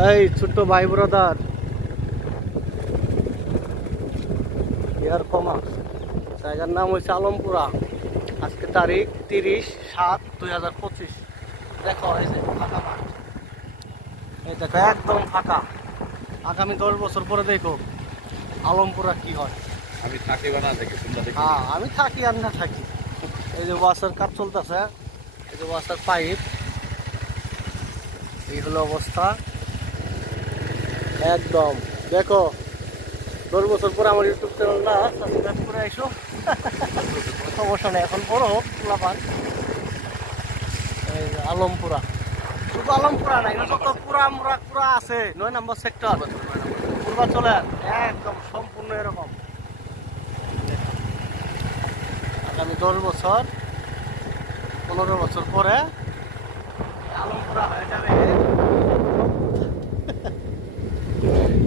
এই ছোট্ট ভাই ব্রাদার এয়ার কমার্স জায়গার নাম হচ্ছে আলমপুরা। আজকে তারিখ 30/7/2025। দেখো এই যে ফাঁকা মাঠ, এই দেখো একদম ফাঁকা। আগামী 10 বছর পরে দেখো আলমপুরা কি হয়। আমি থাকি বা না থাকি তোমরা দেখো। হ্যাঁ আমি থাকি আর না থাকি। এই যে ওয়াসার কাজ চলতেছে, এই যে ওয়াসার পাইপ, এই হলো অবস্থা একদম। দেখো 10 বছর পরে আমার ইউটিউব চ্যানেলটা সাবস্ক্রাইব করে আইসো। সমস্যা নেই, এখন বড় লাভান। এই যে আলমপুরা, শুধু আলমপুরা নাই, যত পুরা মুরা পুরা আছে 9 নম্বর সেক্টর পূর্বাচলের একদম সম্পূর্ণ এরকম। আগামী 10 বছর 15 বছর পরে আলমপুরা হয়ে যাবে।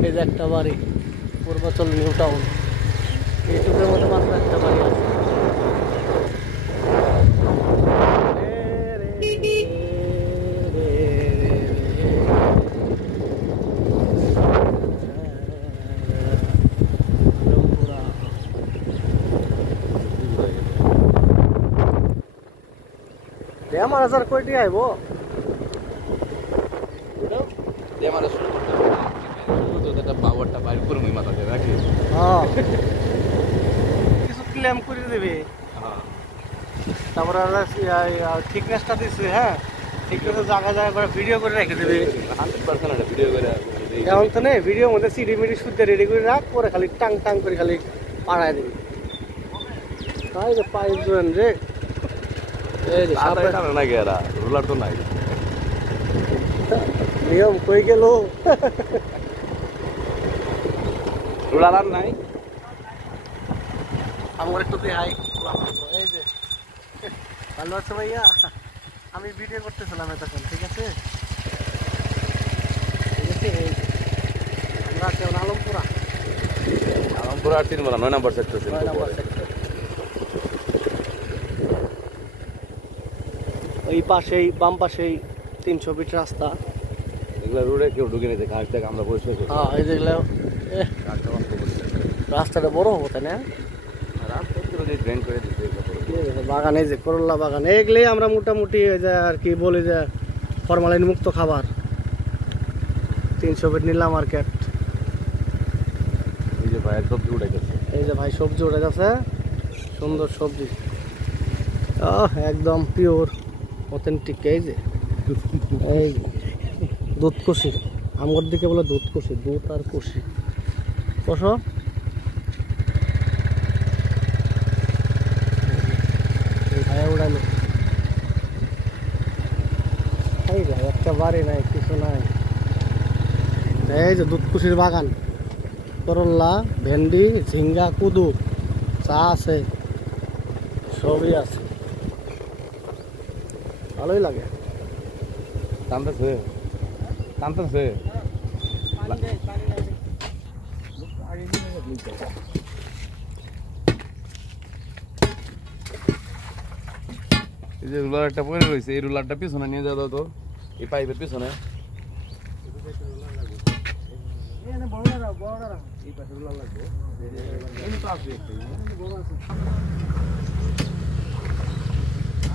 এই যে একটা বাড়ি, পূর্বাচল নিউ টাউন, এইটুকুর মধ্যে মাত্র একটা বাড়ি আছে। আমার হাজার কয়টি আইব আমার শুরু করতে হবে তো এটা পাওয়ারটা বাইর করে মই মাথা দিয়ে রাখি। কিছু ক্লেম করে দেবে। হ্যাঁ তারপরে থিকনেসটা দিচ্ছে, হ্যাঁ থিকনেসের জায়গায় জায়গায় করে ভিডিও করে রেখে দেবে। 100% এটা ভিডিও করে এমন তো নেই, ভিডিওর মধ্যে সিডি মিডি শুদ্ধ রেডি করে রাখ, পরে খালি টাং টাং করে খালি পাড়ায় দেবে। তাই যে পাইপ জোন রে, এই যে সাপে না গেরা রুলার তো নাই। নিয়ম কই গেল, রুলার আর নাই। আমার একটু দেখাই। এই যে ভালো আছে ভাইয়া, আমি ভিডিও করতেছিলাম এতক্ষণ, ঠিক আছে ঠিক আছে। এই যে আমরা আছি এখন আলমপুরা, আলমপুরা 3 নম্বর 9 নম্বর সেক্টর 9 নম্বর সেক্টর। ওই পাশেই বাম পাশেই 300 ফিট রাস্তা। এগুলা রোডে কেউ ঢুকে নিতে ঘাট থেকে আমরা পরিষ্কার করি। হ্যাঁ এই যেগুলো রাস্তাটা বড় হবো তাই না, ড্রেন করে দিতে বাগান, এই যে করল্লা বাগান, এগুলোই আমরা মোটামুটি ওই যে আর কি বলি যে ফরমালিন মুক্ত খাবার। 300 ফিট নীলা মার্কেট। এই যে ভাই সবজি উঠাইতেছে, এই যে ভাই সবজি উঠে গেছে, সুন্দর সবজি একদম পিওর অথেন্টিক। এই যে এই দুধ কষি, আমার দিকে বলে দুধ কষি, দুধ আর কষি কষো। ভাইয়া উড়ালো, এই ভাই একটা বাড়ি নাই কিছু নাই। এই যে দুধ কষির বাগান, করল্লা, ভেন্ডি, ঝিঙ্গা, কুদু, চা আছে, সবই আছে, ভালোই লাগে। টানতেছে টানতেছে এই যে রুলার একটা পরে রয়েছে, এই রুলারটা পিছনে নিয়ে যাও তো, এই পাইপের পিছনে। এই পাশে রুলার লাগবে।